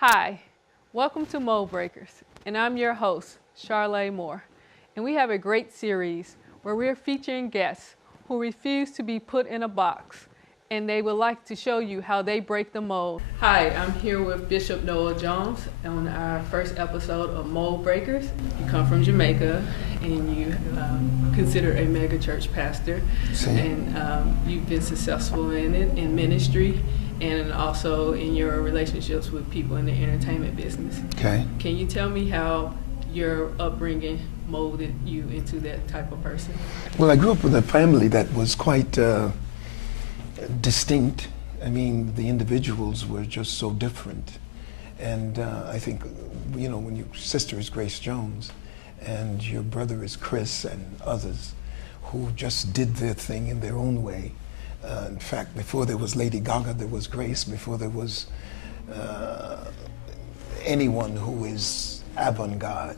Hi, welcome to Moldbreakers, and I'm your host, Charlé Moore. And we have a great series where we're featuring guests who refuse to be put in a box, and they would like to show you how they break the mold. Hi, I'm here with Bishop Noel Jones on our first episode of Moldbreakers. You come from Jamaica, and you consider a mega church pastor, and you've been successful in it, in ministry, and also in your relationships with people in the entertainment business. Okay. Can you tell me how your upbringing molded you into that type of person? Well, I grew up with a family that was quite distinct. I mean, the individuals were just so different. And I think, you know, when your sister is Grace Jones and your brother is Chris and others who just did their thing in their own way. In fact, before there was Lady Gaga, there was Grace. Before there was anyone who is avant-garde,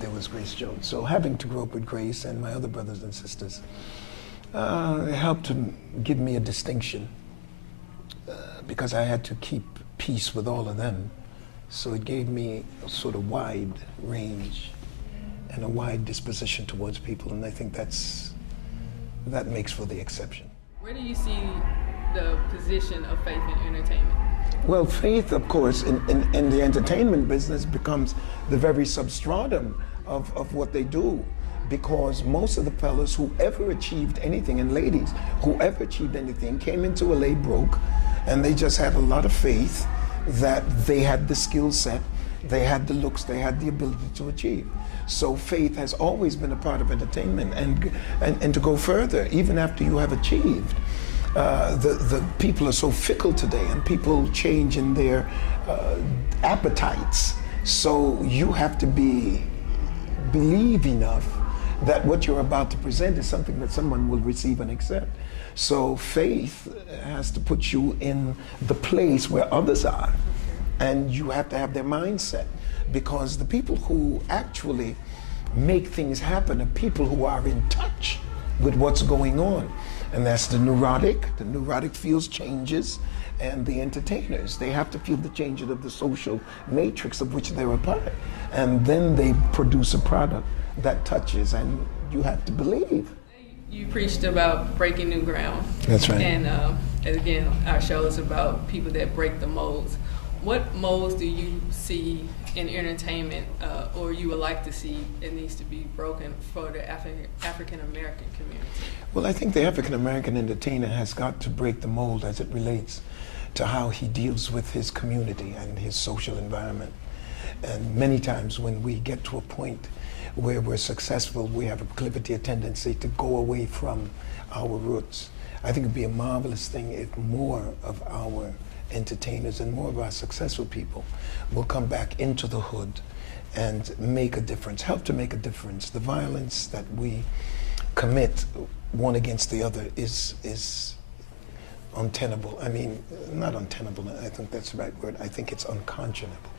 there was Grace Jones. So having to grow up with Grace and my other brothers and sisters helped to give me a distinction because I had to keep peace with all of them. So it gave me a sort of wide range and a wide disposition towards people, and I think that makes for the exception. Where do you see the position of faith in entertainment? Well, faith, of course, in the entertainment business becomes the very substratum of what they do, because most of the fellas who ever achieved anything, and ladies who ever achieved anything, came into LA broke, and they just had a lot of faith that they had the skill set, they had the looks, they had the ability to achieve. So faith has always been a part of entertainment, and to go further, even after you have achieved. The people are so fickle today, and people change in their appetites. So you have to believe enough that what you're about to present is something that someone will receive and accept. So faith has to put you in the place where others are, and you have to have their mindset, because the people who actually make things happen are people who are in touch with what's going on. And that's the neurotic. The neurotic feels changes, and the entertainers, they have to feel the changes of the social matrix of which they're a part. And then they produce a product that touches, and you have to believe. You preached about breaking new ground. That's right. And again, our show is about people that break the molds. What molds do you see in entertainment, or you would like to see it needs to be broken for the African-American community? Well, I think the African-American entertainer has got to break the mold as it relates to how he deals with his community and his social environment. And many times when we get to a point where we're successful, we have a proclivity, a tendency to go away from our roots. I think it'd be a marvelous thing if more of our entertainers and more of our successful people will come back into the hood and make a difference, help to make a difference. The violence that we commit one against the other is untenable. I mean, not untenable, I think that's the right word. I think it's unconscionable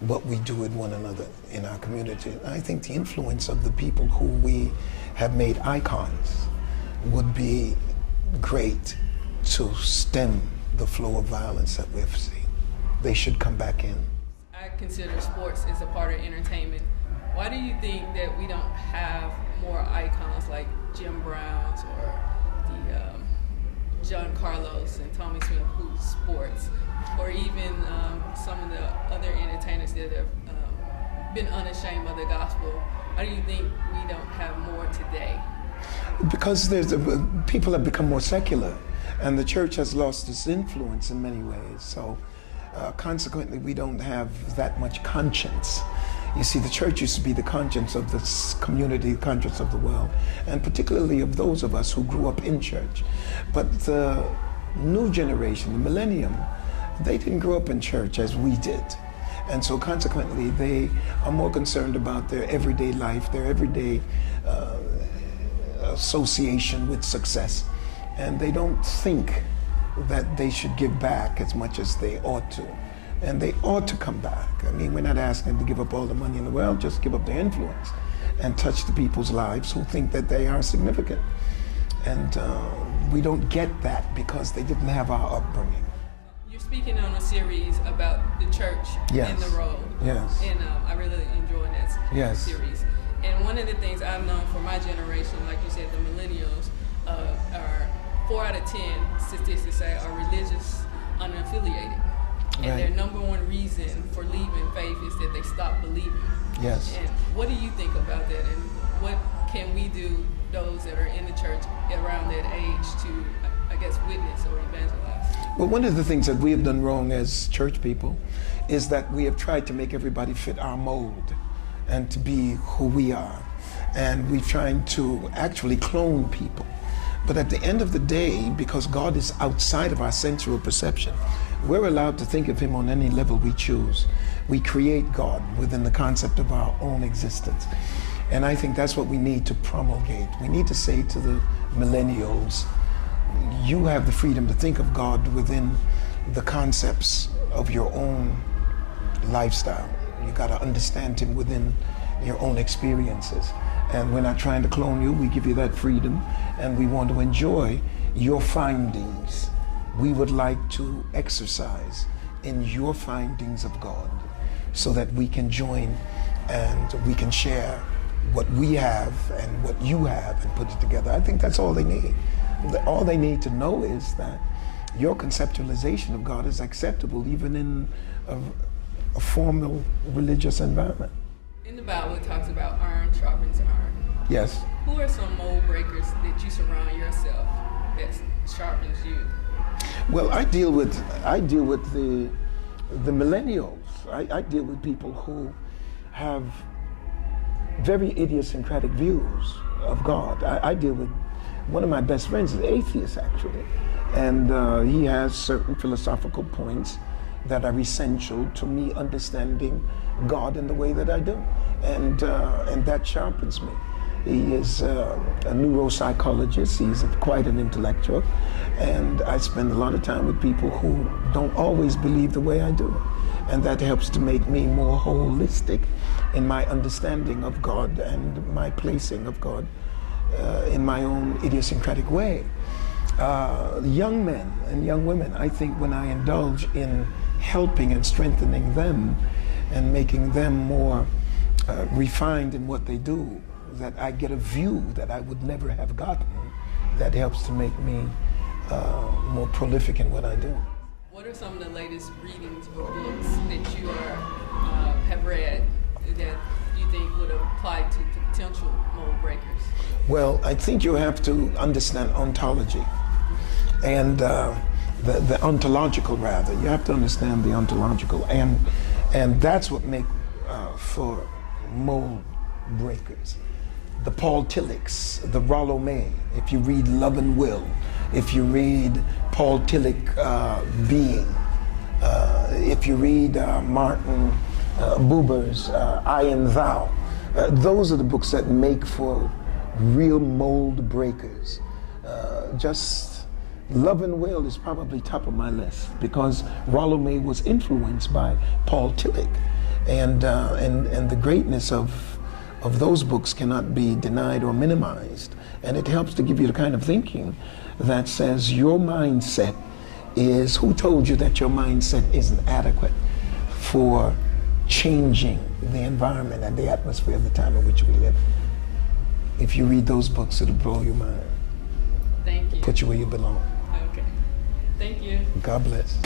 what we do with one another in our community. I think the influence of the people who we have made icons would be great to stem the flow of violence that we've seen. They should come back in. I consider sports as a part of entertainment. Why do you think that we don't have more icons like Jim Brown's or the John Carlos and Tommy Smith who sports, or even some of the other entertainers that have been unashamed of the gospel? Why do you think we don't have more today? Because people have become more secular, and the church has lost its influence in many ways. So consequently, we don't have that much conscience. You see, the church used to be the conscience of this community, the conscience of the world, and particularly of those of us who grew up in church. But the new generation, the millennium, they didn't grow up in church as we did. And so consequently, they are more concerned about their everyday life, their everyday association with success. And they don't think that they should give back as much as they ought to. And they ought to come back. I mean, we're not asking them to give up all the money in the world, just give up their influence and touch the people's lives who think that they are significant. And we don't get that because they didn't have our upbringing. You're speaking on a series about the church Yes. and the role. Yes. And I really enjoyed that Yes. series. And one of the things I've known for my generation, like you said, the millennials, are 4 out of 10 statistics say are religious unaffiliated. And Right. their number one reason for leaving faith is that they stop believing. Yes. And what do you think about that? And what can we do, those that are in the church around that age, to, I guess, witness or evangelize? Well, one of the things that we have done wrong as church people is that we have tried to make everybody fit our mold and to be who we are. And we're trying to actually clone people. But at the end of the day, because God is outside of our sensual perception, we're allowed to think of him on any level we choose. We create God within the concept of our own existence. And I think that's what we need to promulgate. We need to say to the millennials, you have the freedom to think of God within the concepts of your own lifestyle. You got to understand him within your own experiences. And we're not trying to clone you. We give you that freedom, and we want to enjoy your findings. We would like to exercise in your findings of God so that we can join and we can share what we have and what you have and put it together. I think that's all they need. All they need to know is that your conceptualization of God is acceptable even in a formal religious environment. In the Bible, it talks about iron sharpens iron. Yes. Who are some mold breakers that you surround yourself that sharpens you? Well, I deal with the millennials. I deal with people who have very idiosyncratic views of God. I deal with one of my best friends is atheist, actually, and he has certain philosophical points that are essential to me understanding God in the way that I do, and that sharpens me. He is a neuropsychologist. He's quite an intellectual, and I spend a lot of time with people who don't always believe the way I do, and that helps to make me more holistic in my understanding of God and my placing of God in my own idiosyncratic way. Young men and young women, I think when I indulge in helping and strengthening them and making them more refined in what they do, that I get a view that I would never have gotten, that helps to make me more prolific in what I do. What are some of the latest readings or books that you have read that you think would apply to potential mold breakers? Well, I think you have to understand ontology and the ontological, rather. You have to understand the ontological, and that's what makes for mold breakers. The Paul Tillicks, the Rollo May, if you read Love and Will, if you read Paul Tillich, Being, if you read Martin Buber's I and Thou, those are the books that make for real mold breakers. Just Love and Will is probably top of my list because Rollo May was influenced by Paul Tillich, and the greatness of those books cannot be denied or minimized. And it helps to give you the kind of thinking that says your mindset is, who told you that your mindset isn't adequate for changing the environment and the atmosphere of the time in which we live? If you read those books, it'll blow your mind. Thank you. Put you where you belong. Okay. Thank you. God bless.